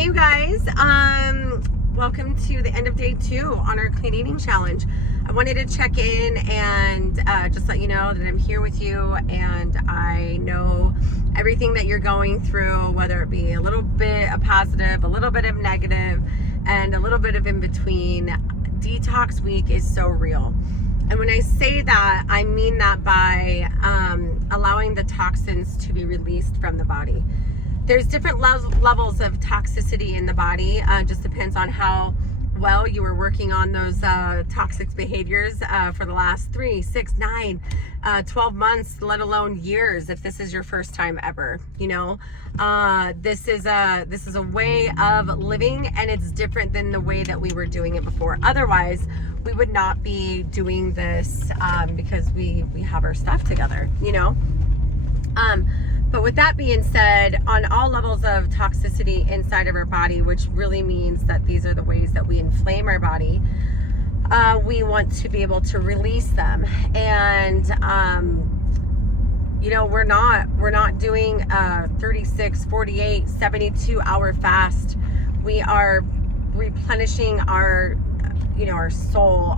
Hey you guys, welcome to the end of day 2 on our clean eating challenge. I wanted to check in and just let you know that I'm here with you, and I know everything that you're going through, whether it be a little bit of positive, a little bit of negative, and a little bit of in between. Detox week is so real. And when I say that, I mean that by allowing the toxins to be released from the body. There's different levels of toxicity in the body. Just depends on how well you were working on those toxic behaviors for the last 3, 6, 9, 12 months, let alone years, if this is your first time ever. You know, this is a way of living, and it's different than the way that we were doing it before. Otherwise, we would not be doing this because we have our stuff together, you know. But with that being said, on all levels of toxicity inside of our body, which really means that these are the ways that we inflame our body, we want to be able to release them. And you know, we're not doing a 36, 48, 72 hour fast. We are replenishing our, you know, our soul,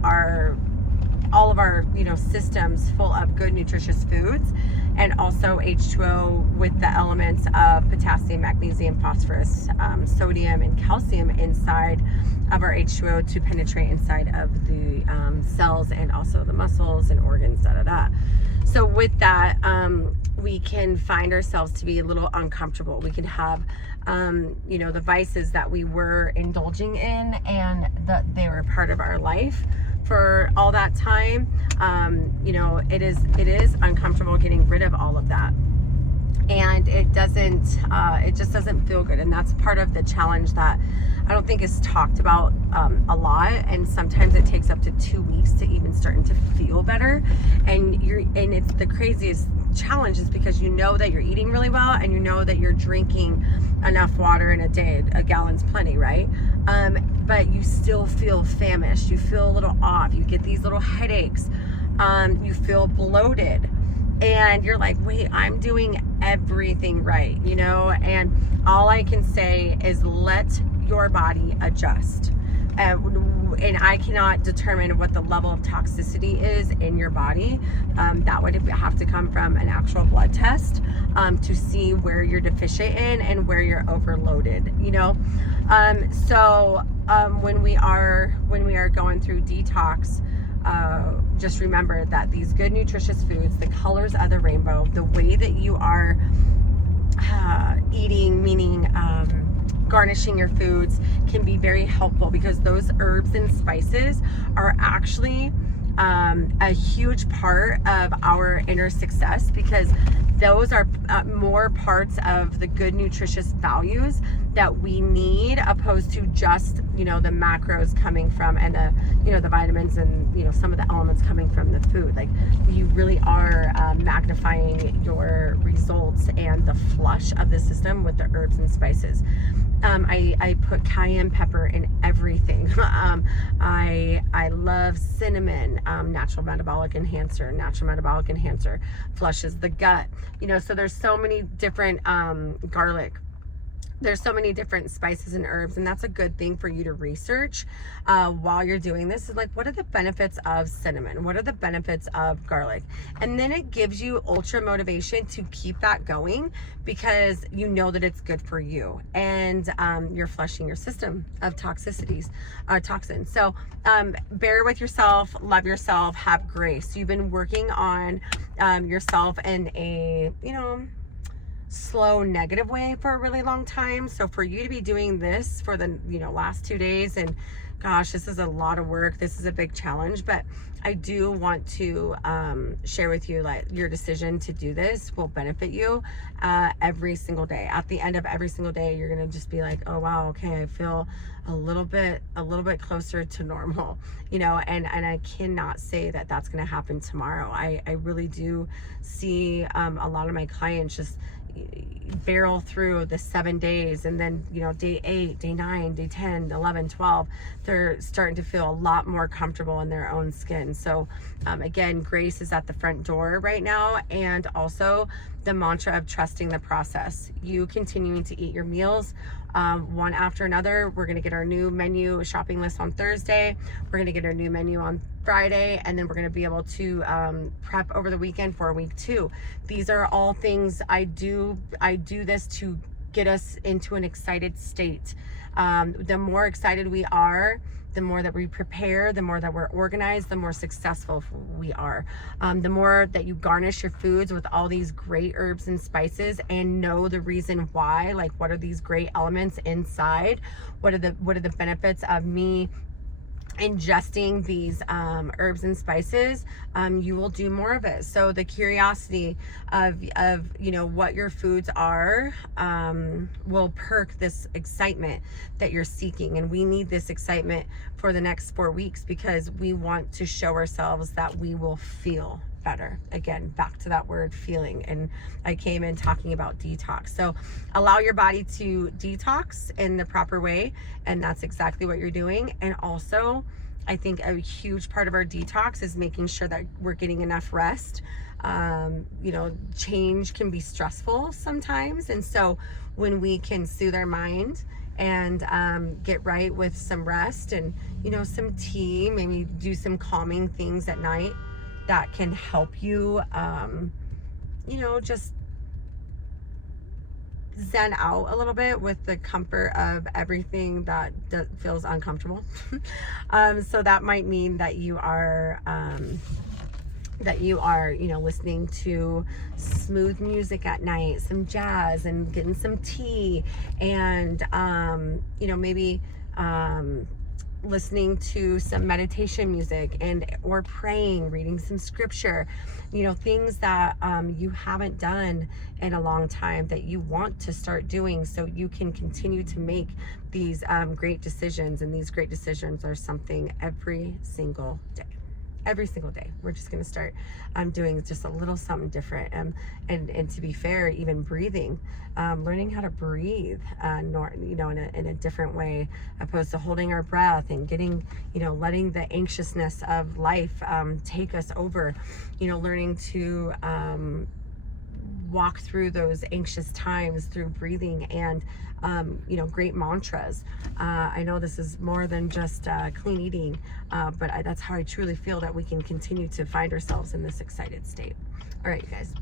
all of our, you know, systems full of good nutritious foods, and also H2O with the elements of potassium, magnesium, phosphorus, sodium, and calcium inside of our H2O to penetrate inside of the cells and also the muscles and organs, So with that, we can find ourselves to be a little uncomfortable. We can have, you know, the vices that we were indulging in and that they were part of our life for all that time. You know, it is uncomfortable getting rid of all of that, and it just doesn't feel good. And that's part of the challenge that I don't think is talked about a lot, and sometimes it takes up to 2 weeks to even starting to feel better. And it's the craziest challenge is because you know that you're eating really well, and you know that you're drinking enough water in a day. A gallon's plenty, right? But you still feel famished. You feel a little off. You get these little headaches. You feel bloated, and you're like, wait, I'm doing everything right, you know? And all I can say is let your body adjust. And I cannot determine what the level of toxicity is in your body. That would have to come from an actual blood test to see where you're deficient in and where you're overloaded, you know? When we are going through detox, just remember that these good nutritious foods, the colors of the rainbow, the way that you are eating, meaning garnishing your foods, can be very helpful, because those herbs and spices are actually a huge part of our inner success, because those are more parts of the good nutritious values that we need, opposed to just, you know, the macros coming from, and the, you know, the vitamins and, you know, some of the elements coming from the food. Like, you really are magnifying your results and the flush of the system with the herbs and spices. I put cayenne pepper in everything. I love cinnamon, natural metabolic enhancer, flushes the gut, you know. So there's so many different, garlic, there's so many different spices and herbs, and that's a good thing for you to research while you're doing this. Is like, what are the benefits of cinnamon? What are the benefits of garlic? And then it gives you ultra motivation to keep that going, because you know that it's good for you, and you're flushing your system of toxins. So bear with yourself, love yourself, have grace. You've been working on yourself in a, you know, slow negative way for a really long time. So for you to be doing this for the, you know, last 2 days, and gosh, this is a lot of work. This is a big challenge, but I do want to share with you, like, your decision to do this will benefit you every single day. At the end of every single day, you're gonna just be like, oh wow, okay, I feel a little bit closer to normal, you know. And I cannot say that that's gonna happen tomorrow. I really do see a lot of my clients just barrel through the 7 days, and then, you know, day 8, day 9, day 10, 11, 12, they're starting to feel a lot more comfortable in their own skin. So again, grace is at the front door right now, and also the mantra of trusting the process. You continuing to eat your meals one after another. We're going to get our new menu shopping list on Thursday. We're going to get our new menu on Friday, and then we're going to be able to prep over the weekend for week 2. These are all things I do this to get us into an excited state. The more excited we are, the more that we prepare, the more that we're organized, the more successful we are. The more that you garnish your foods with all these great herbs and spices and know the reason why, like what are these great elements inside? What are the benefits of me ingesting these herbs and spices? You will do more of it. So the curiosity of what your foods are will perk this excitement that you're seeking, and we need this excitement for the next 4 weeks because we want to show ourselves that we will feel better. Again, back to that word feeling, and I came in talking about detox. So allow your body to detox in the proper way, and that's exactly what you're doing. And also, I think a huge part of our detox is making sure that we're getting enough rest. Change can be stressful sometimes, and so when we can soothe our mind and get right with some rest and some tea, maybe do some calming things at night that can help you just zen out a little bit with the comfort of everything that feels uncomfortable. So that might mean that you are listening to smooth music at night, some jazz, and getting some tea, and maybe listening to some meditation music or praying, reading some scripture, things that you haven't done in a long time that you want to start doing so you can continue to make these great decisions. And these great decisions are something every single day. We're just going to start doing just a little something different, and to be fair, even breathing, learning how to breathe in a different way, opposed to holding our breath and getting letting the anxiousness of life take us over, learning to walk through those anxious times through breathing and great mantras. I know this is more than just clean eating, but that's how I truly feel that we can continue to find ourselves in this excited state. All right, you guys.